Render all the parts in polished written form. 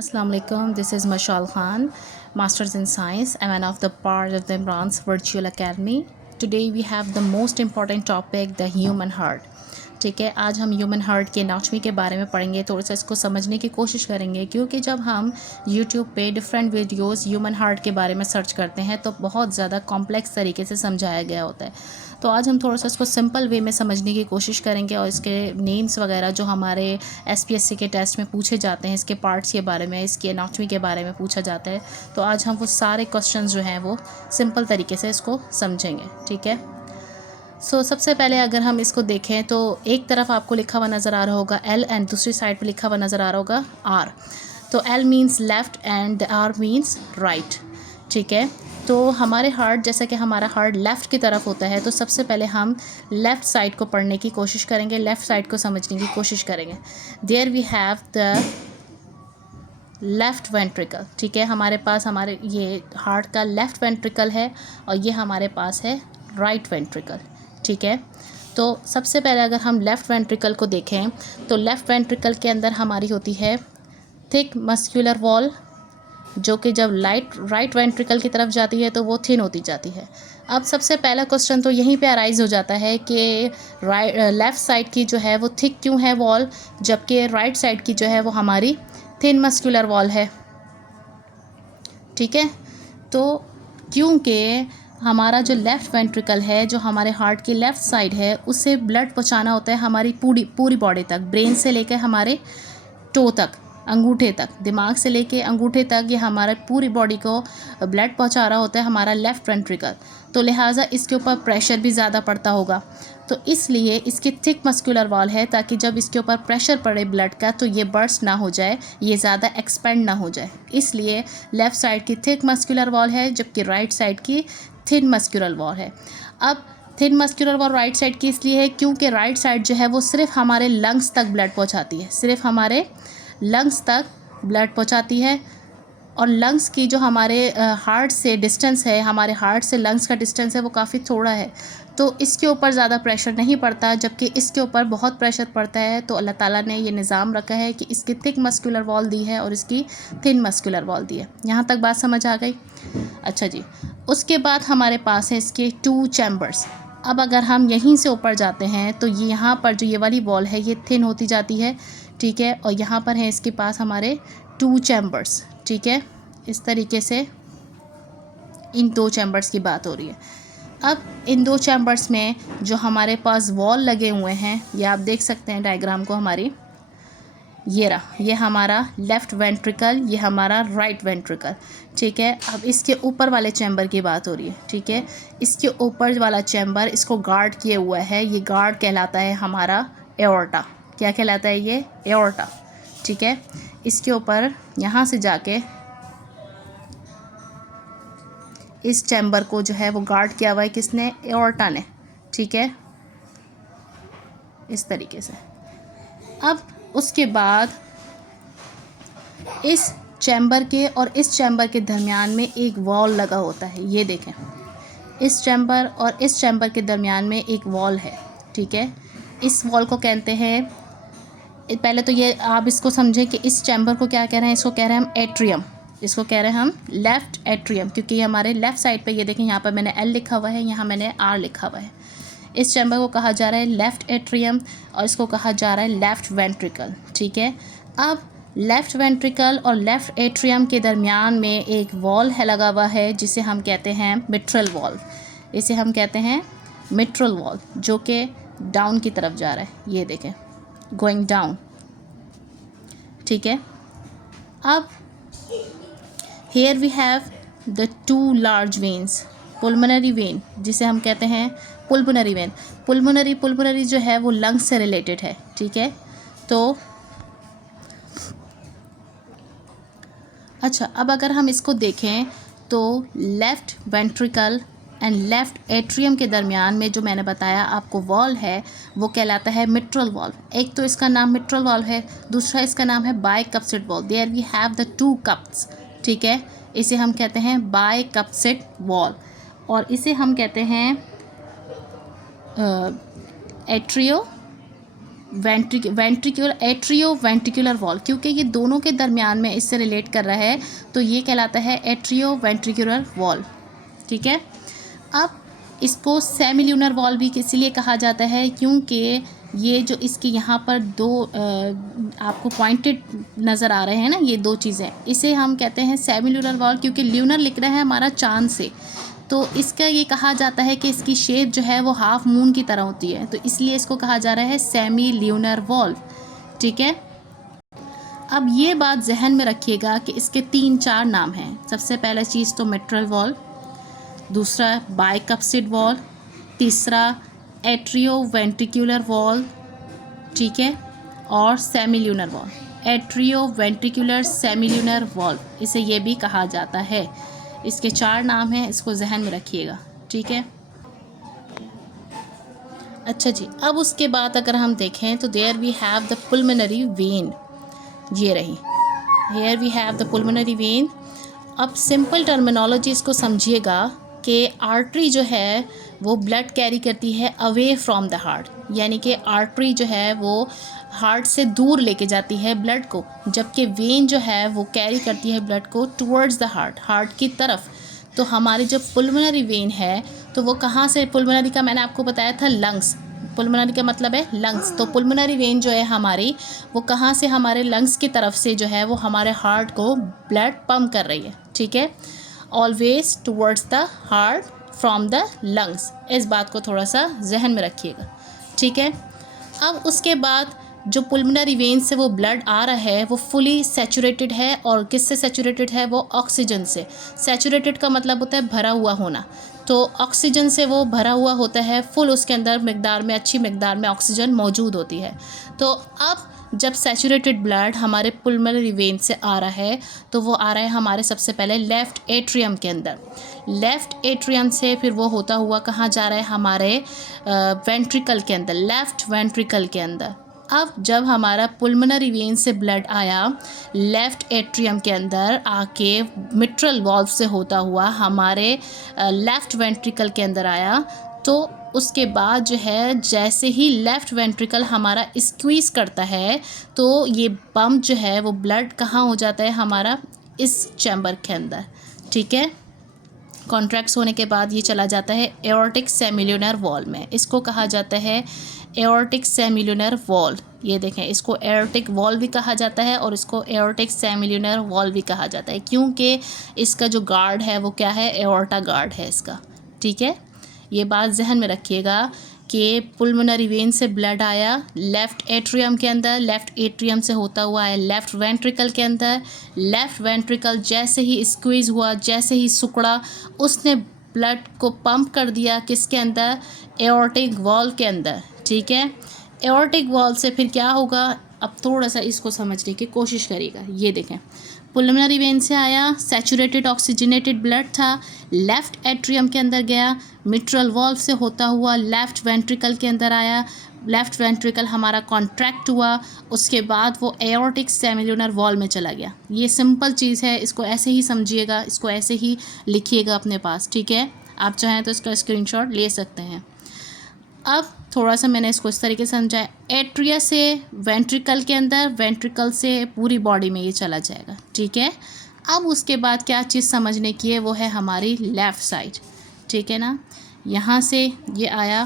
Assalamu alaikum. This is Mashal Khan, Masters in Science and one of the part of the Imran's Virtual Academy. Today we have the most important topic, the human heart. ठीक है, आज हम human heart के anatomy के बारे में पढ़ेंगे, थोड़ा सा इसको समझने की कोशिश करेंगे, क्योंकि जब हम यूट्यूब पे डिफरेंट वीडियोस ह्यूमन हार्ट के बारे में सर्च करते हैं तो बहुत ज़्यादा कॉम्प्लेक्स तरीके से समझाया गया होता है। तो आज हम थोड़ा सा इसको सिंपल वे में समझने की कोशिश करेंगे और इसके नेम्स वगैरह जो हमारे एसपीएससी के टेस्ट में पूछे जाते हैं, इसके पार्ट्स के बारे में, इसकी एनाटॉमी के बारे में पूछा जाता है, तो आज हम वो सारे क्वेश्चन जो हैं वो सिंपल तरीके से इसको समझेंगे। ठीक है, सबसे पहले अगर हम इसको देखें तो एक तरफ आपको लिखा हुआ नज़र आ रहा होगा एल एंड दूसरी साइड पे लिखा हुआ नज़र आ रहा होगा आर। तो L means left and R means right. ठीक है, तो हमारे हार्ट, जैसा कि हमारा हार्ट लेफ़्ट की तरफ होता है, तो सबसे पहले हम लेफ़्ट साइड को पढ़ने की कोशिश करेंगे, लेफ़्ट साइड को समझने की कोशिश करेंगे। There we have the left ventricle. ठीक है, हमारे पास हमारे ये हार्ट का लेफ़्ट वेंट्रिकल है और ये हमारे पास है राइट वेंट्रिकल। ठीक है, तो सबसे पहले अगर हम लेफ़्ट वेंट्रिकल को देखें तो लेफ़्ट वेंट्रिकल के अंदर हमारी होती है थिक मस्कुलर वॉल, जो कि जब राइट वेंट्रिकल की तरफ जाती है तो वो थिन होती जाती है। अब सबसे पहला क्वेश्चन तो यहीं पे अराइज़ हो जाता है कि लेफ़्ट साइड की जो है वो थिक क्यों है वॉल, जबकि राइट साइड की जो है वो हमारी थिन मस्कुलर वॉल है। ठीक है, तो क्योंकि हमारा जो लेफ़्ट वेंट्रिकल है, जो हमारे हार्ट की लेफ़्ट साइड है, उससे ब्लड पहुंचाना होता है हमारी पूरी बॉडी तक, ब्रेन से लेकर हमारे टो तक, अंगूठे तक, दिमाग से लेके अंगूठे तक, ये हमारा पूरी बॉडी को ब्लड पहुंचा रहा होता है हमारा लेफ़्ट वेंट्रिकल। तो लिहाजा इसके ऊपर प्रेशर भी ज़्यादा पड़ता होगा, तो इसलिए इसकी थिक मस्कुलर वॉल है, ताकि जब इसके ऊपर प्रेशर पड़े ब्लड का तो ये बर्स्ट ना हो जाए, ये ज़्यादा एक्सपेंड ना हो जाए। इसलिए लेफ़्ट साइड की थिक मस्कुलर वॉल है, जबकि राइट साइड की थिन मस्कुलर वॉल है। अब thin muscular wall right side की इसलिए है क्योंकि राइट साइड जो है वो सिर्फ हमारे लंग्स तक ब्लड पहुंचाती है, सिर्फ हमारे लंग्स तक ब्लड पहुंचाती है। और लंग्स की जो हमारे हार्ट से डिस्टेंस है, हमारे हार्ट से लंग्स का डिस्टेंस है वो काफ़ी थोड़ा है, तो इसके ऊपर ज़्यादा प्रेशर नहीं पड़ता, जबकि इसके ऊपर बहुत प्रेशर पड़ता है। तो अल्लाह ताला ने ये निज़ाम रखा है कि इसकी थिक मस्कुलर वॉल दी है और इसकी थिन मस्कुलर वॉल दी है। यहाँ तक बात समझ आ गई? अच्छा जी, उसके बाद हमारे पास है इसके 2 चैम्बर्स। अब अगर हम यहीं से ऊपर जाते हैं तो ये यहाँ पर जो ये वाली वॉल है ये थिन होती जाती है। ठीक है, और यहाँ पर है इसके पास हमारे 2 चैम्बर्स। ठीक है, इस तरीके से इन 2 चैम्बर्स की बात हो रही है। अब इन 2 चैम्बर्स में जो हमारे पास वॉल लगे हुए हैं, ये आप देख सकते हैं डायग्राम को हमारी, ये रहा, ये हमारा लेफ़्ट वेंट्रिकल, ये हमारा राइट वेंट्रिकल। ठीक है, अब इसके ऊपर वाले चैम्बर की बात हो रही है। ठीक है, इसके ऊपर वाला चैम्बर, इसको गार्ड किए हुआ है, ये गार्ड कहलाता है हमारा एओर्टा। क्या कहलाता है ये? एओर्टा। ठीक है, इसके ऊपर यहाँ से जाके इस चैम्बर को जो है वो गार्ड किया हुआ है किसने? एओर्टा ने। ठीक है, इस तरीके से। अब उसके बाद इस चैम्बर के और इस चैम्बर के दरमियान में एक वॉल लगा होता है, ये देखें, इस चैम्बर और इस चैम्बर के दरमियान में एक वॉल है। ठीक है, इस वॉल को कहते हैं, पहले तो ये आप इसको समझें कि इस चैम्बर को क्या कह रहे हैं, इसको कह रहे हैं हम एट्रियम, इसको कह रहे हैं हम लेफ़्ट एट्रियम, क्योंकि ये हमारे लेफ़्ट साइड पे, ये देखें यहाँ पर मैंने एल लिखा हुआ है, यहाँ मैंने आर लिखा हुआ है। इस चैम्बर को कहा जा रहा है लेफ़्ट एट्रियम और इसको कहा जा रहा है लेफ़्ट वेंट्रिकल। ठीक है, अब लेफ़्ट वेंट्रिकल और लेफ़्ट एट्रियम के दरमियान में एक वॉल है लगा हुआ है, जिसे हम कहते हैं मिट्रल वॉल, इसे हम कहते हैं मिट्रल वॉल, जो कि डाउन की तरफ जा रहा है, ये देखें, गोइंग डाउन। ठीक है, अब here we have the 2 large veins, pulmonary vein, जिसे हम कहते हैं पुल्मोनरी वेन। पुल्मोनरी जो है वो लंग्स से रिलेटेड है। ठीक है, तो अच्छा, अब अगर हम इसको देखें तो left ventricle and left atrium के दरमियान में जो मैंने बताया आपको वॉल है, वो कहलाता है मिट्रल वॉल। एक तो इसका नाम मिट्रल वॉल है, दूसरा इसका नाम है bicuspid valve. There we have the 2 cups. ठीक है, इसे हम कहते हैं बाइकप्सिड वॉल और इसे हम कहते हैं atrio ventricular atrio ventricular wall, क्योंकि ये दोनों के दरमियान में इससे रिलेट कर रहा है, तो ये कहलाता है एट्रियो वेंट्रिकुलर वॉल। ठीक है। अब इसको सेमिल्यूनर वॉल भी इसलिए कहा जाता है क्योंकि ये जो इसके यहाँ पर दो आपको पॉइंटेड नज़र आ रहे हैं ना, ये दो चीज़ें, इसे हम कहते हैं सेमिल्यूनर वॉल, क्योंकि ल्यूनर लिख रहा है हमारा चांद से, तो इसका ये कहा जाता है कि इसकी शेप जो है वो हाफ मून की तरह होती है, तो इसलिए इसको कहा जा रहा है सेमी ल्यूनर वॉल। ठीक है। अब ये बात जहन में रखिएगा कि इसके 3-4 नाम हैं। सबसे पहला चीज़ तो मिट्रल वॉल, दूसरा बाइकप्सिड वॉल, तीसरा एट्रियो वेंट्रिकुलर वॉल, ठीक है, और semilunar valve. Atrio ventricular semilunar valve, इसे ये भी कहा जाता है। इसके 4 नाम हैं, इसको जहन में रखिएगा। ठीक है। अच्छा जी, अब उसके बाद अगर हम देखें तो there we have the pulmonary vein, ये रही, here we have the pulmonary vein. अब सिंपल टर्मिनोलॉजी इसको समझिएगा कि आर्टरी जो है वो ब्लड कैरी करती है अवे फ्रॉम द हार्ट, यानी कि आर्टरी जो है वो हार्ट से दूर लेके जाती है ब्लड को, जबकि वेन जो है वो कैरी करती है ब्लड को टुवर्ड्स द हार्ट, हार्ट की तरफ। तो हमारी जो पुल्मोनरी वेन है तो वो कहाँ से, पुल्मोनरी का मैंने आपको बताया था लंग्स, पुल्मोनरी का मतलब है लंग्स, तो पुल्मोनरी वेन जो है हमारी वो कहाँ से, हमारे लंग्स की तरफ से जो है वो हमारे हार्ट को ब्लड पंप कर रही है। ठीक है। Always towards the heart from the lungs, इस बात को थोड़ा सा जहन में रखिएगा। ठीक है। अब उसके बाद जो पुल्मोनरी वेन से वो ब्लड आ रहा है वो फुली सैचुरेटेड है, और किससे सैचुरेटेड है, वो ऑक्सीजन से। सैचुरेटेड का मतलब होता है भरा हुआ होना, तो ऑक्सीजन से वो भरा हुआ होता है, फुल उसके अंदर मिकदार में, अच्छी मिकदार में ऑक्सीजन मौजूद होती है। तो अब जब सैचुरेटेड ब्लड हमारे पुल्मोनरी वेन से आ रहा है तो वो आ रहा है हमारे सबसे पहले लेफ़्ट एट्रियम के अंदर, लेफ़्ट एट्रियम से फिर वो होता हुआ कहाँ जा रहा है, हमारे वेंट्रिकल के अंदर, लेफ़्ट वेंट्रिकल के अंदर। अब जब हमारा पुल्मोनरी वेन से ब्लड आया लेफ़्ट एट्रियम के अंदर आके मिट्रल वॉल्व से होता हुआ हमारे लेफ़्ट वेंट्रिकल के अंदर आया, तो उसके बाद जो है जैसे ही लेफ़्ट वेंट्रिकल हमारा स्क्वीज़ करता है तो ये पम्प जो है वो ब्लड कहाँ हो जाता है, हमारा इस चैम्बर के अंदर। ठीक है। कॉन्ट्रैक्ट्स होने के बाद ये चला जाता है एओर्टिक सेमिल्यूनर वॉल में, इसको कहा जाता है एओर्टिक सेमिल्यूनर वॉल। ये देखें, इसको एओर्टिक वॉल भी कहा जाता है और इसको एओर्टिक सेमिल्यूनर वॉल भी कहा जाता है, क्योंकि इसका जो गार्ड है वो क्या है, एओर्टा गार्ड है इसका। ठीक है। ये बात जहन में रखिएगा कि पुल्मोनरी वेन से ब्लड आया लेफ़्ट एट्रियम के अंदर, लेफ़्ट एट्रियम से होता हुआ आया लेफ़्ट वेंट्रिकल के अंदर, लेफ़्ट वेंट्रिकल जैसे ही स्क्वीज़ हुआ, जैसे ही सिकुड़ा, उसने ब्लड को पंप कर दिया किसके अंदर, एओर्टिक वॉल्व के अंदर। ठीक है। एओर्टिक वॉल्व से फिर क्या होगा, अब थोड़ा सा इसको समझने की कोशिश करिएगा। ये देखें, पुल्मोनरी वेन से आया, सैचुरेटेड ऑक्सीजनेटेड ब्लड था, लेफ़्ट एट्रियम के अंदर गया, मिट्रल वॉल्व से होता हुआ लेफ़्ट वेंट्रिकल के अंदर आया, लेफ़्ट वेंट्रिकल हमारा कॉन्ट्रैक्ट हुआ, उसके बाद वो एओर्टिक सेमिल्यूनर वॉल में चला गया। ये सिंपल चीज़ है, इसको ऐसे ही समझिएगा, इसको ऐसे ही लिखिएगा अपने पास। ठीक है। आप चाहें तो इसका स्क्रीनशॉट ले सकते हैं। अब थोड़ा सा मैंने इसको इस तरीके से समझाया, एट्रिया से वेंट्रिकल के अंदर, वेंट्रिकल से पूरी बॉडी में ये चला जाएगा। ठीक है। अब उसके बाद क्या चीज़ समझने की है, वो है हमारी लेफ़्ट साइड। ठीक है ना, यहाँ से ये आया,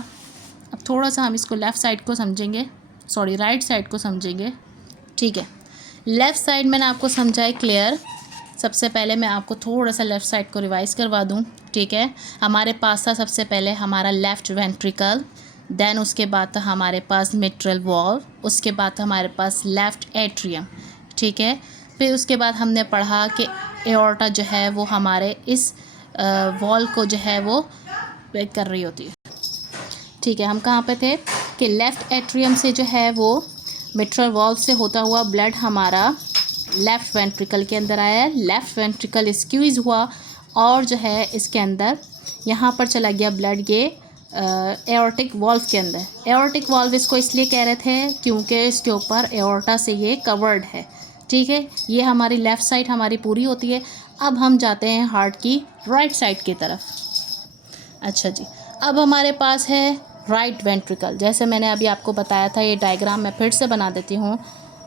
अब थोड़ा सा हम इसको लेफ़्ट साइड को समझेंगे, सॉरी राइट साइड को समझेंगे। ठीक है। लेफ़्ट साइड मैंने आपको समझाया क्लियर। सबसे पहले मैं आपको थोड़ा सा लेफ़्ट साइड को रिवाइज़ करवा दूँ। ठीक है। हमारे पास था सबसे पहले हमारा लेफ़्ट वेंट्रिकल, देन उसके बाद था हमारे पास मिट्रल वॉल्व, उसके बाद था हमारे पास लेफ़्ट एट्रियम। ठीक है। फिर उसके बाद हमने पढ़ा कि एओर्टा जो है वो हमारे इस वॉल को जो है वो ब्रेक कर रही होती है। ठीक है। हम कहाँ पे थे कि लेफ़्ट एट्रियम से जो है वो मिट्रल वॉल्व से होता हुआ ब्लड हमारा लेफ़्ट वेंट्रिकल के अंदर आया, लेफ़्ट वेंट्रिकल स्क्वीज़ हुआ और जो है इसके अंदर यहाँ पर चला गया ब्लड ये एओर्टिक वॉल्व के अंदर। एओर्टिक वॉल्व इसको इसलिए कह रहे थे क्योंकि इसके ऊपर एओर्टा से ये कवर्ड है। ठीक है। ये हमारी लेफ़्ट साइड हमारी पूरी होती है। अब हम जाते हैं हार्ट की राइट साइड की तरफ। अच्छा जी, अब हमारे पास है राइट वेंट्रिकल। जैसे मैंने अभी आपको बताया था, ये डायग्राम मैं फिर से बना देती हूँ।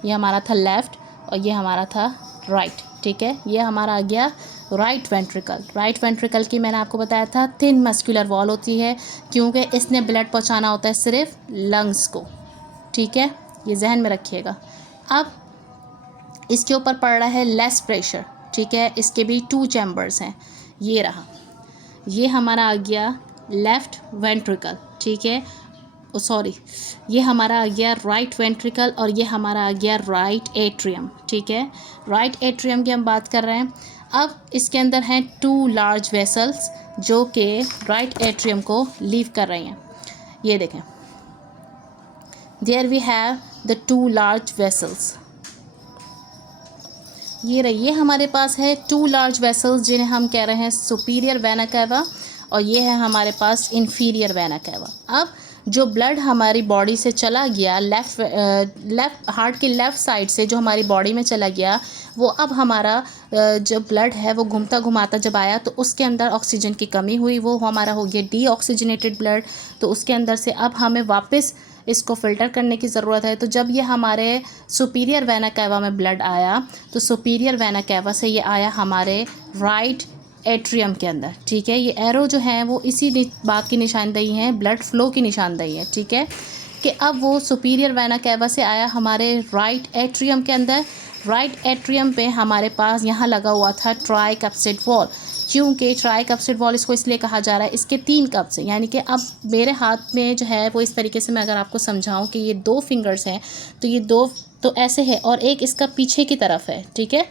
ये हमारा था लेफ़्ट और ये हमारा था राइट, ठीक है। ये हमारा आ गया राइट वेंट्रिकल। राइट वेंट्रिकल की मैंने आपको बताया था थिन मस्कुलर वॉल होती है, क्योंकि इसने ब्लड पहुँचाना होता है सिर्फ लंग्स को, ठीक है, ये जहन में रखिएगा। अब इसके ऊपर पड़ रहा है लेस प्रेशर, ठीक है। इसके भी 2 चैम्बर्स हैं, ये रहा, ये हमारा आ गया लेफ़्ट वेंट्रिकल, ठीक है। सॉरी, ये हमारा आ गया राइट वेंट्रिकल और ये हमारा आ गया राइट एट्रियम, ठीक है। राइट एट्रियम की हम बात कर रहे हैं। अब इसके अंदर हैं 2 लार्ज वेसल्स जो कि राइट एट्रियम को लीव कर रही हैं। ये देखें, there we have the 2 large vessels. ये रही, ये हमारे पास है 2 लार्ज वेसल्स जिन्हें हम कह रहे हैं सुपीरियर वेना कैवा, और ये है हमारे पास इन्फीरियर वेना कैवा। अब जो ब्लड हमारी बॉडी से चला गया लेफ़्ट हार्ट की लेफ़्ट साइड से जो हमारी बॉडी में चला गया, वो अब हमारा जो ब्लड है वो घूमता घुमाता जब आया तो उसके अंदर ऑक्सीजन की कमी हुई, वो हमारा हो गया डीऑक्सीजनेटेड ब्लड। तो उसके अंदर से अब हमें वापस इसको फ़िल्टर करने की ज़रूरत है। तो जब ये हमारे सुपीरियर वेना कैवा में ब्लड आया तो सुपीरियर वेना कैवा से ये आया हमारे राइट एट्रियम के अंदर, ठीक है। ये एरो जो है वो इसी बात की निशानदेही है, ब्लड फ्लो की निशानदेही है, ठीक है, कि अब वो सुपीरियर वेना कैवा से आया हमारे राइट एट्रियम के अंदर। राइट एट्रियम पे हमारे पास यहाँ लगा हुआ था ट्राइकैप्सिड वॉल, क्योंकि ट्राइकैप्सिड वॉल इसको इसलिए कहा जा रहा है, इसके 3 कप्स हैं, यानी कि अब मेरे हाथ में जो है वो इस तरीके से मैं अगर आपको समझाऊं कि ये 2 फिंगर्स हैं तो ये 2 तो ऐसे है और एक इसका पीछे की तरफ है, ठीक है।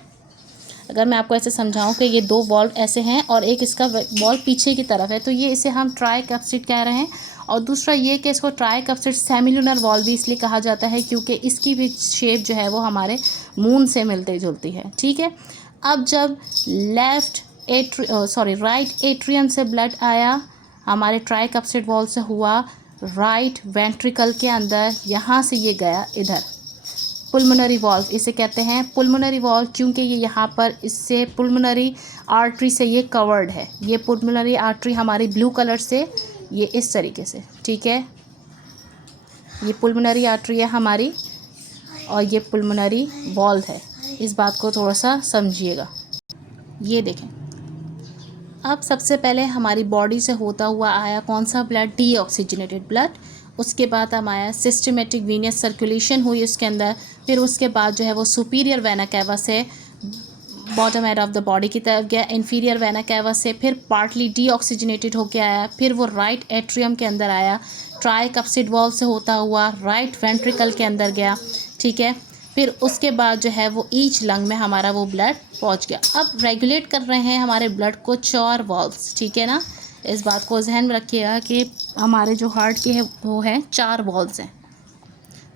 अगर मैं आपको ऐसे समझाऊं कि ये 2 वॉल्व ऐसे हैं और एक इसका वॉल्व पीछे की तरफ है, तो ये इसे हम ट्राइकैप्सिड कह रहे हैं। और दूसरा ये कि इसको ट्राइकैप्सिड सेमिलुनर वॉल्व भी इसलिए कहा जाता है क्योंकि इसकी भी शेप जो है वो हमारे मून से मिलती जुलती है, ठीक है। अब जब राइट एट्रियम से ब्लड आया हमारे ट्राइकैप्सिड वॉल्व से हुआ राइट वेंट्रिकल के अंदर, यहाँ से ये गया इधर पुल्मोनरी वॉल्व इसे कहते हैं, पुल्मोनरी वॉल्व, क्योंकि ये यहाँ पर इससे पुल्मोनरी आर्टरी से ये कवर्ड है। ये पुल्मोनरी आर्टरी हमारी ब्लू कलर से ये इस तरीके से, ठीक है, ये पुल्मोनरी आर्टरी है हमारी और ये पुल्मोनरी वॉल्व है। इस बात को थोड़ा सा समझिएगा। ये देखें, अब सबसे पहले हमारी बॉडी से होता हुआ आया कौन सा ब्लड, डीऑक्सीजनेटेड ब्लड। उसके बाद हम आया सिस्टमेटिक वीनियस सर्कुलेशन हुई उसके अंदर। फिर उसके बाद जो है वो सुपीरियर वेना कैवा से bottom head of the body की तरफ गया, इन्फीरियर वेना कैवा से फिर पार्टली डीऑक्सीजनेटेड होकर आया, फिर वो राइट एट्रियम के अंदर आया, ट्राइकैप्सिड वॉल्व से होता हुआ राइट वेंट्रिकल के अंदर गया, ठीक है। फिर उसके बाद जो है वो ईच लंग में हमारा वो ब्लड पहुंच गया। अब रेगुलेट कर रहे हैं हमारे ब्लड को 4 वॉल्व्स, ठीक है ना। इस बात को ध्यान में रखिएगा कि हमारे जो हार्ट के है वो है 4 वॉल्व्स हैं,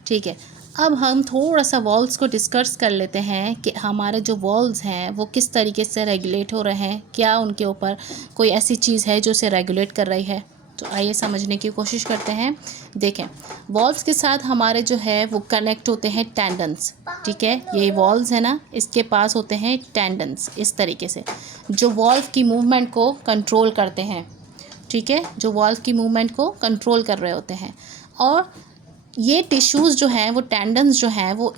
ठीक है। अब हम थोड़ा सा वॉल्व्स को डिस्कस कर लेते हैं कि हमारे जो वॉल्व्स हैं वो किस तरीके से रेगुलेट हो रहे हैं, क्या उनके ऊपर कोई ऐसी चीज़ है जो उसे रेगुलेट कर रही है। तो आइए समझने की कोशिश करते हैं। देखें, वॉल्व्स के साथ हमारे जो है वो कनेक्ट होते हैं टेंडन्स, ठीक है। ये वॉल्व्स है ना, इसके पास होते हैं टेंडन्स इस तरीके से, जो वॉल्व की मूवमेंट को कंट्रोल करते हैं, ठीक है, जो वॉल्व की मूवमेंट को कंट्रोल कर रहे होते हैं। और ये टिश्यूज़ जो हैं वो टेंडन्स जो हैं वो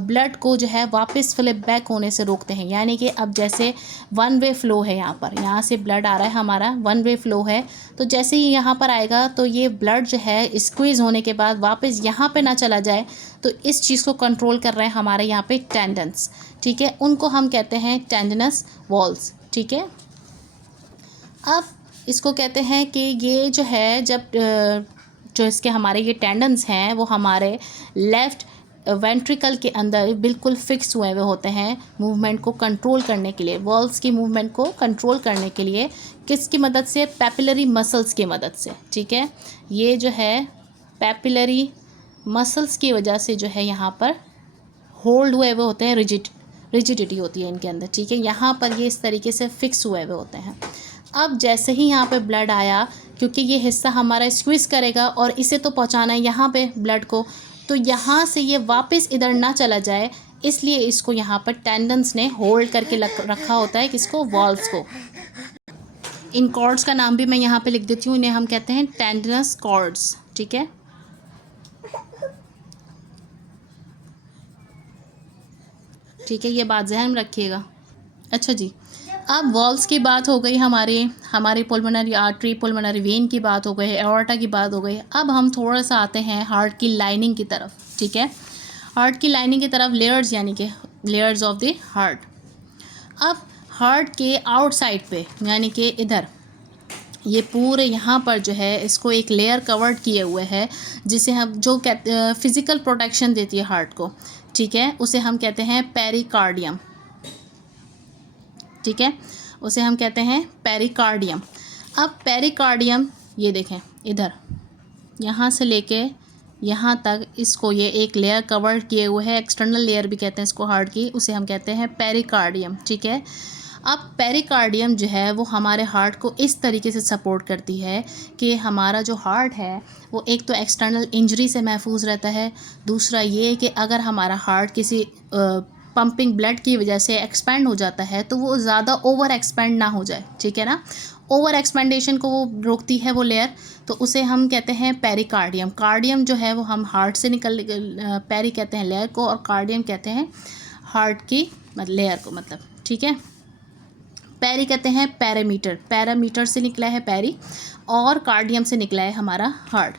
ब्लड को जो है वापस फ्लिप बैक होने से रोकते हैं। यानी कि अब जैसे 1 वे फ्लो है, यहाँ से ब्लड आ रहा है हमारा, 1 वे फ्लो है, तो जैसे ही यहाँ पर आएगा तो ये ब्लड जो है स्क्वीज़ होने के बाद वापस यहाँ पे ना चला जाए, तो इस चीज़ को कंट्रोल कर रहे हैं हमारे यहाँ पे टेंडन्स, ठीक है। उनको हम कहते हैं टेंडनस वॉल्व्स, ठीक है। अब इसको कहते हैं कि ये जो है जो इसके हमारे ये टेंडन्स हैं वो हमारे लेफ़्ट वेंट्रिकल के अंदर बिल्कुल फिक्स हुए हुए होते हैं मूवमेंट को कंट्रोल करने के लिए, वॉल्व्स की मूवमेंट को कंट्रोल करने के लिए। किसकी मदद से? पैपिलरी मसल्स की मदद से, ठीक है। ये जो है पैपिलरी मसल्स की वजह से जो है यहाँ पर होल्ड हुए हुए होते हैं, रिजिडिटी होती है इनके अंदर, ठीक है। यहाँ पर ये इस तरीके से फिक्स हुए हुए होते हैं। अब जैसे ही यहाँ पे ब्लड आया, क्योंकि ये हिस्सा हमारा स्क्वीज़ करेगा और इसे तो पहुँचाना है यहाँ पे ब्लड को, तो यहाँ से ये वापस इधर ना चला जाए, इसलिए इसको यहाँ पर टेंडन्स ने होल्ड करके रखा होता है, किसको? वॉल्व्स को। इन कॉर्ड्स का नाम भी मैं यहाँ पे लिख देती हूँ, इन्हें हम कहते हैं टेंडनस कॉर्ड्स, ठीक है। ठीक है, ये बात ज़हन में रखिएगा। अच्छा जी, अब वॉल्स की बात हो गई, हमारे पुल्मोनरी आर्टरी, पुल्मोनरी वेन की बात हो गई, एओर्टा की बात हो गई। अब हम थोड़ा सा आते हैं हार्ट की लाइनिंग की तरफ, ठीक है। हार्ट की लाइनिंग की तरफ लेयर्स, यानी कि लेयर्स ऑफ द हार्ट। अब हार्ट के आउटसाइड पे, यानी कि इधर ये पूरे यहाँ पर जो है इसको एक लेयर कवर्ड किए हुए है, जिसे हम जो फिज़िकल प्रोटेक्शन देती है हार्ट को, ठीक है, उसे हम कहते हैं पेरिकार्डियम, ठीक है, उसे हम कहते हैं पेरिकार्डियम। अब पेरिकार्डियम ये देखें इधर, यहाँ से लेके यहाँ तक इसको ये एक लेयर कवर किए हुए है, एक्सटर्नल लेयर भी कहते हैं इसको हार्ट की, उसे हम कहते हैं पेरिकार्डियम, ठीक है। अब पेरिकार्डियम जो है वो हमारे हार्ट को इस तरीके से सपोर्ट करती है कि हमारा जो हार्ट है वो एक तो एक्सटर्नल इंजरी से महफूज रहता है, दूसरा ये कि अगर हमारा हार्ट किसी पंपिंग ब्लड की वजह से एक्सपेंड हो जाता है तो वो ज़्यादा ओवर एक्सपेंड ना हो जाए, ठीक है ना। ओवर एक्सपेंडेशन को वो रोकती है वो लेयर, तो उसे हम कहते हैं पेरिकार्डियम। कार्डियम जो है वो हम हार्ट से पेरी कहते हैं लेयर को, और कार्डियम कहते हैं हार्ट की लेयर को, मतलब, ठीक है। पेरी कहते हैं पैरामीटर, पैरामीटर से निकला है पेरी, और कार्डियम से निकला है हमारा हार्ट,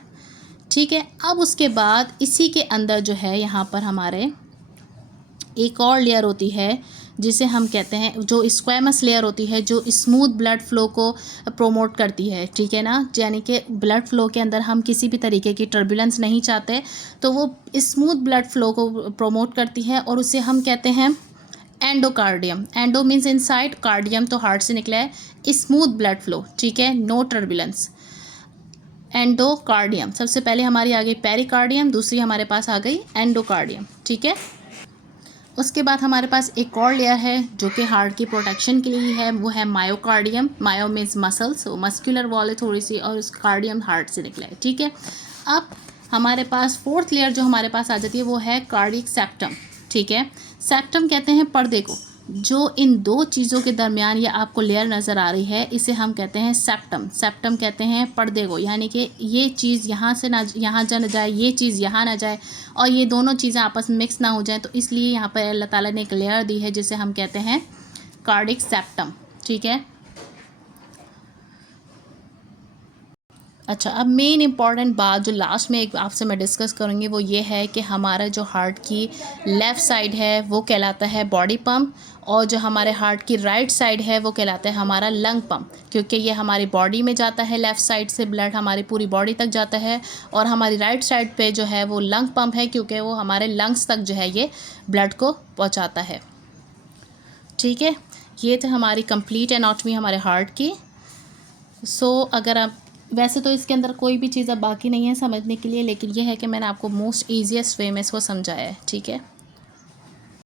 ठीक है। अब उसके बाद इसी के अंदर जो है यहाँ पर हमारे एक और लेयर होती है जिसे हम कहते हैं, जो स्क्वैमस लेयर होती है, जो स्मूथ ब्लड फ्लो को प्रोमोट करती है, ठीक है ना। यानी कि ब्लड फ्लो के अंदर हम किसी भी तरीके की टर्बुलेंस नहीं चाहते, तो वो स्मूथ ब्लड फ्लो को प्रोमोट करती है, और उसे हम कहते हैं endocardium. Endo means inside, cardium तो हार्ट से निकला है, स्मूथ ब्लड फ्लो, ठीक है, नो टर्बुलेंस, एंडोकार्डियम। सबसे पहले हमारी आ गई पेरिकार्डियम, दूसरी हमारे पास आ गई एंडोकार्डियम, ठीक है। उसके बाद हमारे पास एक और लेयर है जो कि हार्ट की प्रोटेक्शन के लिए है, वो है मायोकार्डियम। मायो मीन्स मसल्स, वो मस्कुलर वॉल है थोड़ी सी, और उस कार्डियम हार्ट से निकला है, ठीक है। अब हमारे पास फोर्थ लेयर जो हमारे पास आ जाती है वो है कार्डियक सेप्टम, ठीक है। सेप्टम कहते हैं पर्दे को, जो इन दो चीज़ों के दरमियान ये आपको लेयर नज़र आ रही है, इसे हम कहते हैं सेप्टम। सेप्टम कहते हैं पर्दे को, यानी कि ये चीज़ यहाँ से ना यहाँ जा ना जाए, ये चीज़ यहाँ ना जाए, और ये दोनों चीज़ें आपस में मिक्स ना हो जाए, तो इसलिए यहाँ पर अल्लाह ताला ने एक लेयर दी है जिसे हम कहते हैं कार्डिक सेप्टम, ठीक है। अच्छा, अब मेन इंपॉर्टेंट बात जो लास्ट में एक आपसे मैं डिस्कस करूँगी वो ये है कि हमारा जो हार्ट की लेफ़्ट साइड है वो कहलाता है बॉडी पम्प, और जो हमारे हार्ट की राइट साइड है वो कहलाता है हमारा लंग पम्प, क्योंकि ये हमारी बॉडी में जाता है, लेफ़्ट साइड से ब्लड हमारी पूरी बॉडी तक जाता है, और हमारी राइट साइड पे जो है वो लंग पम्प है, क्योंकि वो हमारे लंग्स तक जो है ये ब्लड को पहुँचाता है, ठीक है। ये तो हमारी कंप्लीट एनाटॉमी हमारे हार्ट की। अगर आप, वैसे तो इसके अंदर कोई भी चीज़ अब बाकी नहीं है समझने के लिए, लेकिन ये है कि मैंने आपको मोस्ट ईजीएस्ट वे में इसको समझाया है, ठीक है।